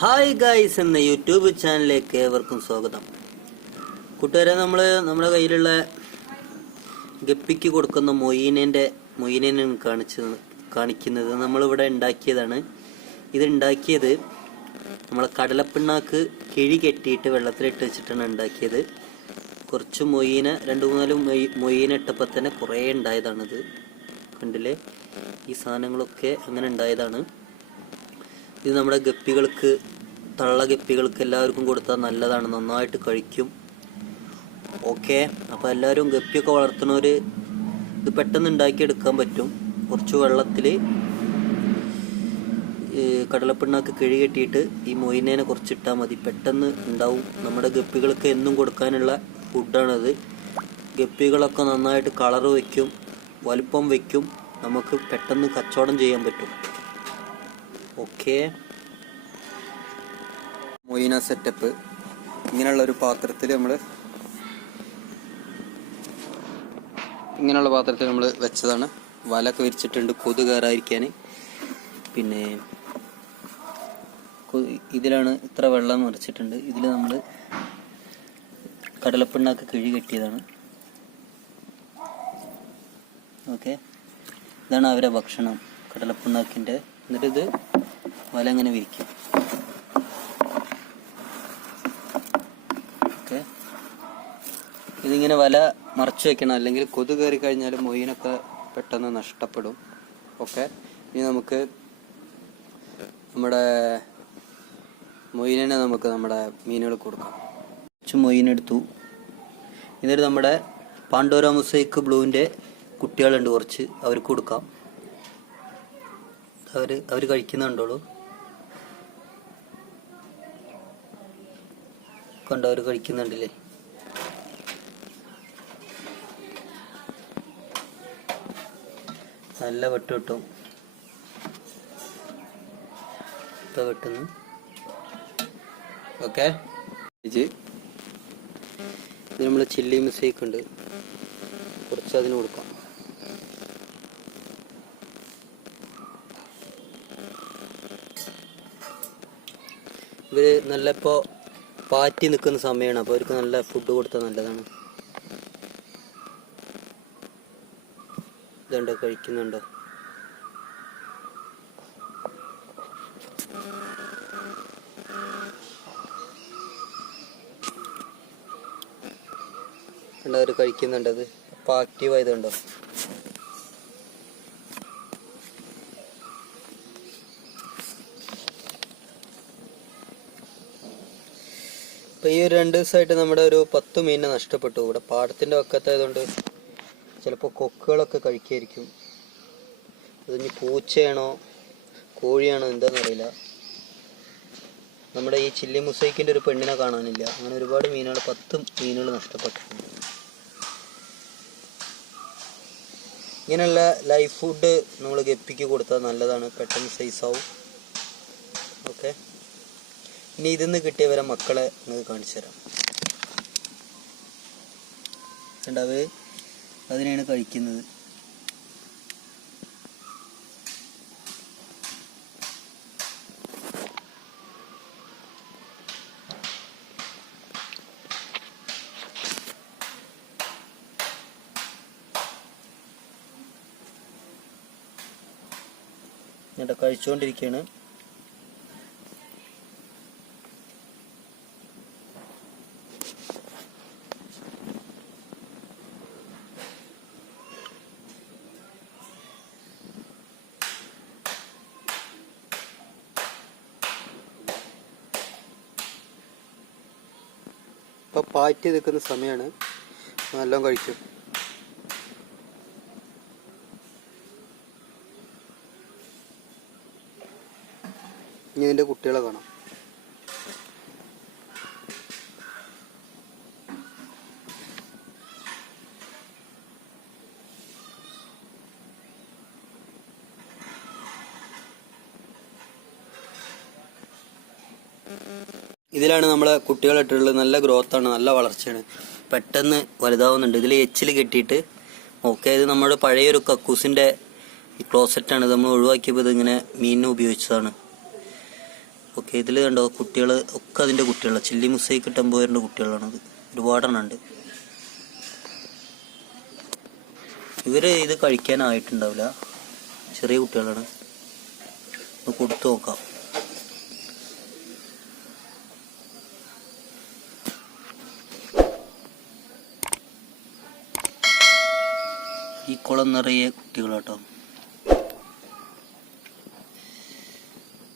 Hi guys എന്ന YouTube ചാനലിലേക്ക് ഏവർക്കും സ്വാഗതം. കൂട്ടുകാരെ, നമ്മുടെ കയ്യിലുള്ള ഗപ്പിക്ക് കൊടുക്കുന്ന മൊയ്നേനെ കാണിക്കുന്നത് നമ്മളിവിടെ ഉണ്ടാക്കിയതാണ്. ഇത് ഉണ്ടാക്കിയത് നമ്മളെ കടലപ്പിണ്ണാക്ക് കിഴി കെട്ടിയിട്ട് വെള്ളത്തിലിട്ട് വെച്ചിട്ടാണ് ഉണ്ടാക്കിയത്. കുറച്ച് രണ്ട് മൂന്നാല് മൊയ്ന ഇട്ടപ്പോൾ തന്നെ കുറേ ഉണ്ടായതാണിത്. കണ്ടില്ലേ, ഈ സാധനങ്ങളൊക്കെ അങ്ങനെ ഉണ്ടായതാണ്. ഇത് നമ്മുടെ ഗപ്പികൾക്ക്, തള്ള ഗപ്പികൾക്ക് എല്ലാവർക്കും കൊടുത്താൽ നല്ലതാണ്, നന്നായിട്ട് കഴിക്കും. ഓക്കെ, അപ്പോൾ എല്ലാവരും ഗപ്പിയൊക്കെ വളർത്തുന്നവർ ഇത് പെട്ടെന്ന് ഉണ്ടാക്കിയെടുക്കാൻ പറ്റും. കുറച്ച് വെള്ളത്തിൽ കടലപ്പിണ്ണാക്ക് കിഴി കെട്ടിയിട്ട് ഈ മൊയ്നേനെ കുറച്ചിട്ടാൽ മതി, പെട്ടെന്ന് ഉണ്ടാവും. നമ്മുടെ ഗപ്പികൾക്ക് എന്നും കൊടുക്കാനുള്ള ഫുഡാണത്. ഗപ്പികളൊക്കെ നന്നായിട്ട് കളറ് വയ്ക്കും, വലുപ്പം വയ്ക്കും, നമുക്ക് പെട്ടെന്ന് കച്ചവടം ചെയ്യാൻ പറ്റും. ഓക്കെ, മൊയ്ന സെറ്റപ്പ് ഇങ്ങനെയുള്ള ഒരു പാത്രത്തിൽ നമ്മൾ വെച്ചതാണ്. വലൊക്കെ വിരിച്ചിട്ടുണ്ട് കൊതു കയറാതിരിക്കാൻ. പിന്നെ ഇതിലാണ് ഇത്ര വെള്ളം നിറച്ചിട്ടുണ്ട്. ഇതിൽ നമ്മൾ കടലപ്പിണ്ണാക്ക് കിഴി കെട്ടിയതാണ്. ഓക്കെ, ഇതാണ് അവരെ ഭക്ഷണം, കടലപ്പിണ്ണാക്കിൻ്റെ. എന്നിട്ട് ഇത് വല അങ്ങനെ വിരിക്കും. ഓക്കെ, ഇതിങ്ങനെ വല മറച്ചു വെക്കണം, അല്ലെങ്കിൽ കൊതു കയറി കഴിഞ്ഞാൽ മൊയ്നൊക്കെ പെട്ടെന്ന് നഷ്ടപ്പെടും. ഓക്കെ, ഇനി നമുക്ക് നമ്മുടെ മൊയ്നെ നമ്മുടെ മീനുകൾ കൊടുക്കാം. കുറച്ച് മൊയ്നെടുത്തു. എന്നിട്ട് നമ്മുടെ പാണ്ടോര മൊസൈക്ക് ബ്ലൂവിൻ്റെ കുട്ടികളുണ്ട് കുറച്ച്, അവർക്ക് കൊടുക്കാം. അവർ കഴിക്കുന്നുണ്ടോളൂ, കണ്ടോ, അവർ കഴിക്കുന്നുണ്ടല്ലേ. നല്ല വെട്ട് കിട്ടും. ഇപ്പം വെട്ടുന്നു. ഓക്കെ, ഇത് നമ്മൾ ചില്ലി മിസ്റ്റേക്ക് ഉണ്ട്, കുറച്ച് അതിന് കൊടുക്കാം. ഇവർ നല്ല ഇപ്പോൾ പാറ്റി നിൽക്കുന്ന സമയമാണ്, അപ്പോൾ അവർക്ക് നല്ല ഫുഡ് കൊടുത്താൽ നല്ലതാണ്. ഇതുണ്ടോ, കഴിക്കുന്നുണ്ടോ? കണ്ടോ, അവർ കഴിക്കുന്നുണ്ട്. അത് അപ്പോൾ ആക്റ്റീവ് ആയതുണ്ടോ? ഇപ്പോൾ ഈ ഒരു 2 ദിവസമായിട്ട് നമ്മുടെ ഒരു 10 മീനിനെ നഷ്ടപ്പെട്ടു. ഇവിടെ പാടത്തിൻ്റെ വക്കത്തായതുകൊണ്ട് ചിലപ്പോൾ കൊക്കുകളൊക്കെ കഴിക്കായിരിക്കും. അതിന് പൂച്ചയാണോ കോഴിയാണോ എന്താണെന്നറിയില്ല. നമ്മുടെ ഈ ചില്ലി മുസൈക്കിൻ്റെ ഒരു പെണ്ണിനെ കാണാനില്ല. അങ്ങനെ ഒരുപാട് മീനുകൾ, 10 മീനുകൾ നഷ്ടപ്പെട്ടിട്ടുണ്ട്. ഇങ്ങനെയുള്ള ലൈഫ് ഫുഡ് നമ്മൾ ഗപ്പിക്ക് കൊടുത്താൽ നല്ലതാണ്, പെട്ടെന്ന് സൈസാവും. ഓക്കെ, ഇനി ഇതിന്ന് കിട്ടിയവരെ മക്കളെ നിങ്ങൾക്ക് കാണിച്ചു തരാം. ഉണ്ടാവേ, അതിനെയാണ് കഴിക്കുന്നത്. എന്നിട്ട് കഴിച്ചുകൊണ്ടിരിക്കുകയാണ്. ഇപ്പോൾ പാറ്റി നിൽക്കുന്ന സമയമാണ്, നല്ലോണം കഴിക്കും. ഇനി ഇതിൻ്റെ കുട്ടികളെ കാണാം. ഇതിലാണ് നമ്മളെ കുട്ടികളിട്ടുള്ളത്. നല്ല ഗ്രോത്താണ്, നല്ല വളർച്ചയാണ്, പെട്ടെന്ന് വലുതാവുന്നുണ്ട്. ഇതിൽ എച്ചിൽ കെട്ടിയിട്ട്. ഓക്കെ, ഇത് നമ്മുടെ പഴയൊരു കക്കൂസിൻ്റെ ക്ലോസറ്റാണ്. ഇത് നമ്മൾ ഒഴിവാക്കിയപ്പോൾ ഇതിങ്ങനെ മീനിന് ഉപയോഗിച്ചതാണ്. ഓക്കെ, ഇതിൽ കണ്ടോ കുട്ടികൾ ഒക്കെ അതിൻ്റെ കുട്ടികളാണ്. ചില്ലി മുസൈക്ക് ടെമ്പോയറിൻ്റെ കുട്ടികളാണത്. ഒരുപാടെണ്ണം ഉണ്ട്. ഇവർ ഇത് കഴിക്കാനായിട്ടുണ്ടാവില്ല, ചെറിയ കുട്ടികളാണ്. കൊടുത്തു നോക്കാം. ഈ കുളം നിറയെ കുട്ടികളാട്ടോ.